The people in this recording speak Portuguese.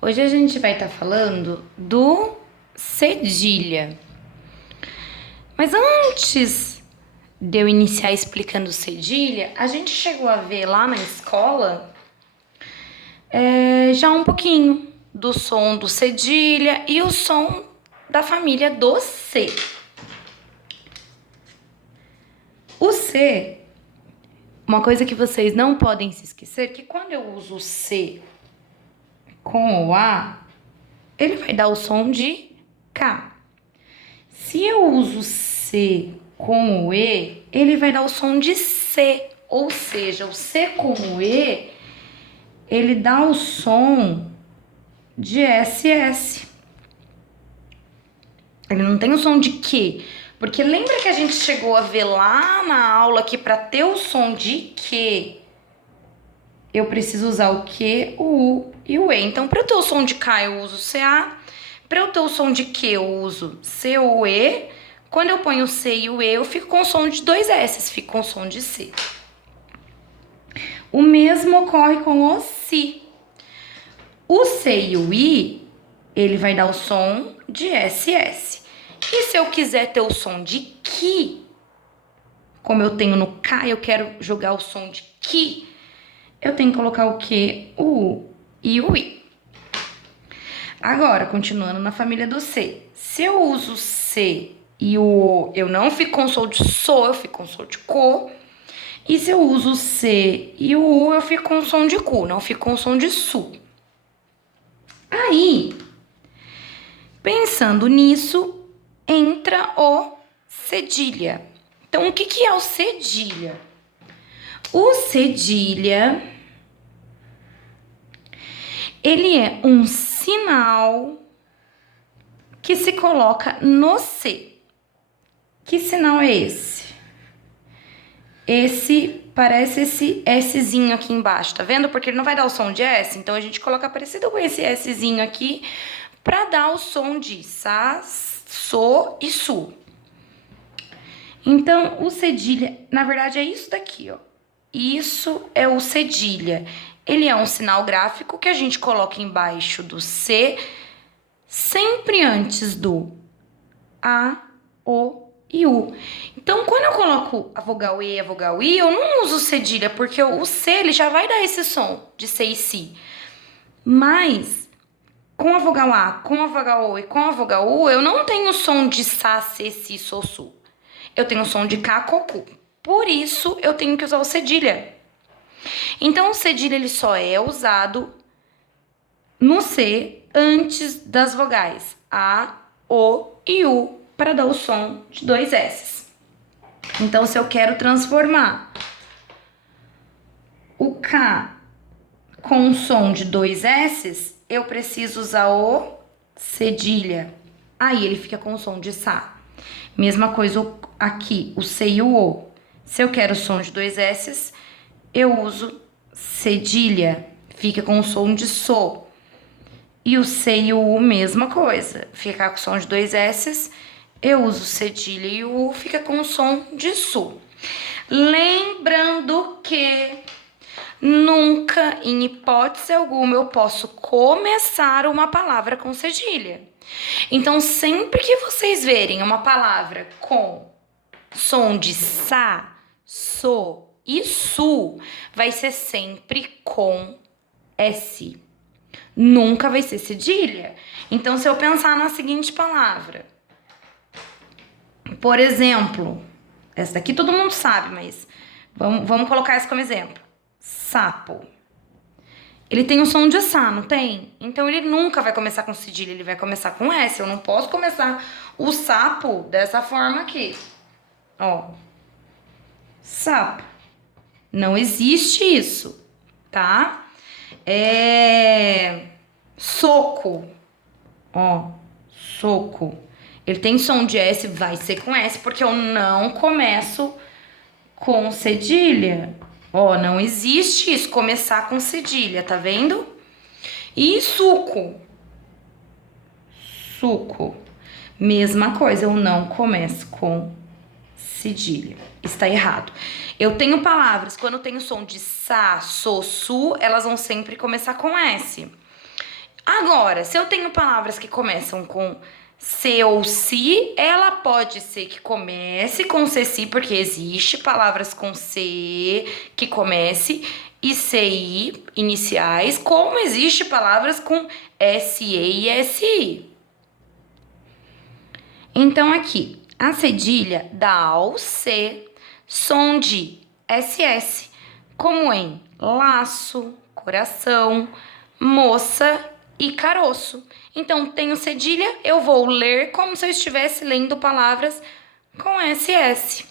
Hoje a gente vai estar falando do cedilha. Mas antes de eu iniciar explicando cedilha, a gente chegou a ver lá na escola já um pouquinho do som do cedilha e o som da família do C. O C, uma coisa que vocês não podem se esquecer, que quando eu uso o C com o A, ele vai dar o som de K. Se eu uso C com o E, ele vai dar o som de C. Ou seja, o C com o E, ele dá o som de SS. Ele não tem o som de Q. Porque lembra que a gente chegou a ver lá na aula que para ter o som de Q, eu preciso usar o Q, o U e o E. Então, para eu ter o som de K, eu uso CA. Para eu ter o som de Q, eu uso C ou E. Quando eu ponho o C e o E, eu fico com o som de dois S, fico com o som de C. O mesmo ocorre com o Si. O C e o I, ele vai dar o som de SS. E se eu quiser ter o som de Ki, como eu tenho no K, eu quero jogar o som de Ki, eu tenho que colocar o Q, o U e o I. Agora, continuando na família do C. Se eu uso C e o O, eu não fico com som de So, eu fico com som de Co. E se eu uso C e o U, eu fico com som de Cu, não fico com som de Su. Aí, pensando nisso, entra o cedilha. Então, o que é o cedilha? O cedilha, ele é um sinal que se coloca no C. Que sinal é esse? Esse parece esse Szinho aqui embaixo, tá vendo? Porque ele não vai dar o som de S, então a gente coloca parecido com esse Szinho aqui para dar o som de Sa, So e Su. Então, o cedilha, na verdade, é isso daqui, ó. Isso é o cedilha. Ele é um sinal gráfico que a gente coloca embaixo do C, sempre antes do A, O e U. Então, quando eu coloco a vogal E e a vogal I, eu não uso cedilha, porque o C ele já vai dar esse som de C e Si. Mas, com a vogal A, com a vogal O e com a vogal U, eu não tenho som de Sa, Se, Si, So, Su. Eu tenho som de K, Ko, Ku. Por isso, eu tenho que usar o cedilha. Então, o cedilha ele só é usado no C antes das vogais A, O e U para dar o som de dois S. Então, se eu quero transformar o K com o som de dois S, eu preciso usar o cedilha. Aí ele fica com o som de Sa. Mesma coisa aqui, o C e o O. Se eu quero o som de dois S, eu uso cedilha. Fica com o som de So. E o C e o U, mesma coisa. Fica com o som de dois S, eu uso cedilha e o U fica com o som de Su. Lembrando que nunca, em hipótese alguma, eu posso começar uma palavra com cedilha. Então, sempre que vocês verem uma palavra com som de Sa, So e Su, vai ser sempre com S. Nunca vai ser cedilha. Então, se eu pensar na seguinte palavra, por exemplo, essa daqui todo mundo sabe, mas vamos colocar essa como exemplo. Sapo. Ele tem o som de Sa, não tem? Então, ele nunca vai começar com cedilha, ele vai começar com S. Eu não posso começar o sapo dessa forma aqui. Ó. Sapo. Não existe isso, tá? Soco. Ó, soco. Ele tem som de S, vai ser com S, porque eu não começo com cedilha. Ó, não existe isso, começar com cedilha, tá vendo? E suco. Suco. Mesma coisa, eu não começo com cedilha. Está errado. Eu tenho palavras, quando eu tenho som de Sa, So, Su, elas vão sempre começar com S. Agora, se eu tenho palavras que começam com se ou si, ela pode ser que comece com se, porque existe palavras com se que comece e ci iniciais, como existe palavras com se e si. Então aqui, a cedilha dá ao C som de ss, como em laço, coração, moça e caroço. Então, tenho cedilha, eu vou ler como se eu estivesse lendo palavras com ss.